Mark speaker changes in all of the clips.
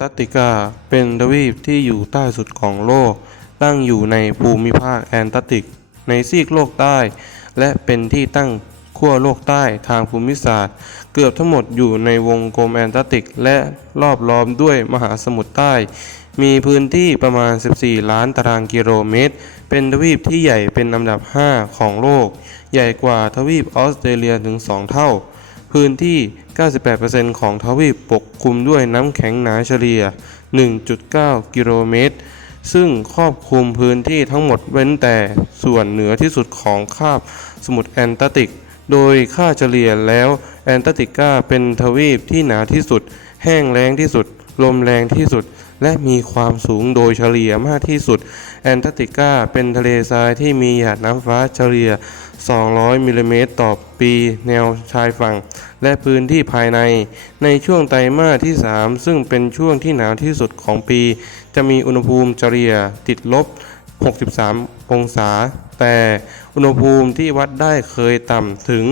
Speaker 1: ตาร์กติกาเป็นทวีปที่อยู่ใต้สุดของโลก ตั้งอยู่ในภูมิภาคแอนตาร์กติก ในซีกโลกใต้ และเป็นที่ตั้งขั้วโลกใต้ทางภูมิศาสตร์ เกือบทั้งหมดอยู่ในวงกลมแอนตาร์กติก และรอบล้อมด้วยมหาสมุทรใต้ มีพื้นที่ประมาณ 14 ล้านตารางกิโลเมตร เป็นทวีปที่ใหญ่เป็นอันดับ 5 ของโลก ใหญ่กว่าทวีปออสเตรเลียถึง 2 เท่า พื้นที่ 98%ของทวีปปกคลุมด้วยน้ำแข็งหนาเฉลี่ย 1.9 กิโลเมตร ซึ่งครอบคลุมพื้นที่ทั้งหมดเว้นแต่ส่วนเหนือที่สุดของคาบสมุทรแอนตาร์กติก โดยค่าเฉลี่ยแล้วแอนตาร์กติกาเป็นทวีปที่หนาที่สุด แห้งแล้งที่สุด ลมแรงที่สุด และมีความสูงโดยเฉลี่ยมากที่สุด แอนตาร์กติกาเป็นทะเลทรายที่มีหยาดน้ำฟ้าเฉลี่ย 200 มิลลิเมตรต่อปีแนวชายฝั่ง และพื้นที่ภายใน ในช่วงไตรมาสที่ 3 ซึ่งเป็นช่วงที่หนาวที่สุดของปี จะมีอุณหภูมิเฉลี่ยติดลบ 63 องศา แต่อุณหภูมิที่วัดได้เคยต่ำถึง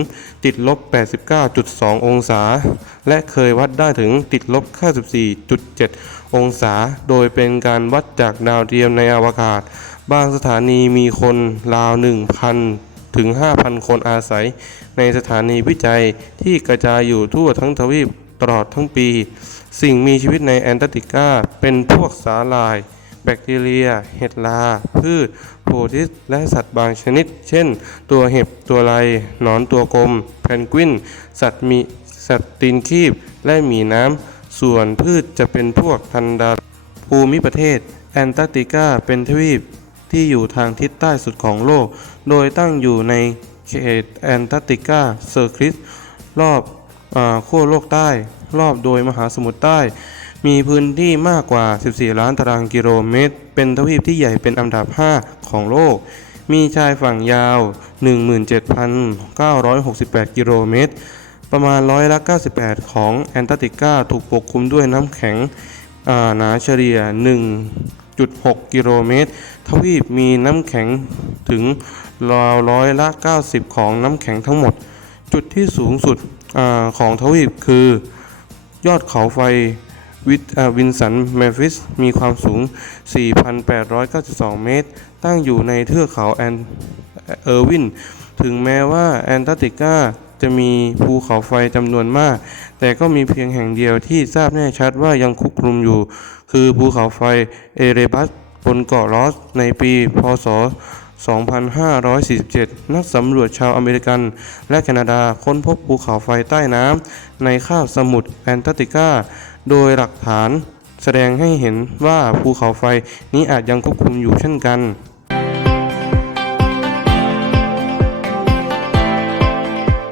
Speaker 1: ติดลบ 89.2 องศา และเคยวัดได้ถึงติดลบ 94.7 องศา โดยเป็นการวัดจากดาวเทียมในอวกาศ บางสถานีมีคนราว 1,000ถึง 5,000 คนอาศัย ในสถานีวิจัยที่กระจายอยู่ทั่วทั้งทวีปตลอดทั้งปี สิ่งมีชีวิตในแอนตาร์กติกาเป็นพวกสาหร่าย แบคทีเรีย เห็ดลา พืชโพธิสและสัตว์บางชนิด เช่น ตัวเห็บตัวไรหนอนตัวกลมเพนกวิน สัตว์มีสัตว์ตีนคีบและหมีน้ำ ส่วนพืชจะเป็นพวกทันดาภูมิประเทศ แอนตาร์กติกาเป็นทวีปที่อยู่ทางทิศใต้สุดของโลก โดยตั้งอยู่ในเขตแอนตาร์กติกาเซอร์คิสรอบอาขั้วโลกใต้ รอบโดยมหาสมุทรใต้ มีพื้นที่มากกว่า 14 ล้านตารางกิโลเมตร เป็นทวีปที่ใหญ่เป็นอันดับ 5 ของโลก มีชายฝั่งยาว 17,968 กิโลเมตร ประมาณร้อยละ98 ของแอนตาร์กติกาถูกปกคลุมด้วยน้ำแข็งอ่าหนาเฉลี่ย 1.6 กิโลเมตร ทวีปมีน้ำแข็งถึงราวร้อยละ 90 ของน้ำแข็งทั้งหมด จุดที่สูงสุดอของทวีปคือ ยอดเขาไฟ วิทวินสันแมฟิสมีความสูง 4,892 เมตร ตั้งอยู่ในเทือกเขาแอนเออร์วิน ถึงแม้ว่าแอนตาร์กติกาจะมีภูเขาไฟจำนวนมาก แต่ก็มีเพียงแห่งเดียวที่ทราบแน่ชัดว่ายังคุกรุมอยู่ คือภูเขาไฟเอเรบัสบนเกาะลอสในปีพศ 2547 นักสำรวจชาวอเมริกัน และแคนาดาค้นพบภูเขาไฟใต้น้ำในคาบสมุทรแอนตาร์กติกา โดยหลักฐานแสดงให้เห็นว่าภูเขาไฟนี้อาจยังควบคุมอยู่เช่นกัน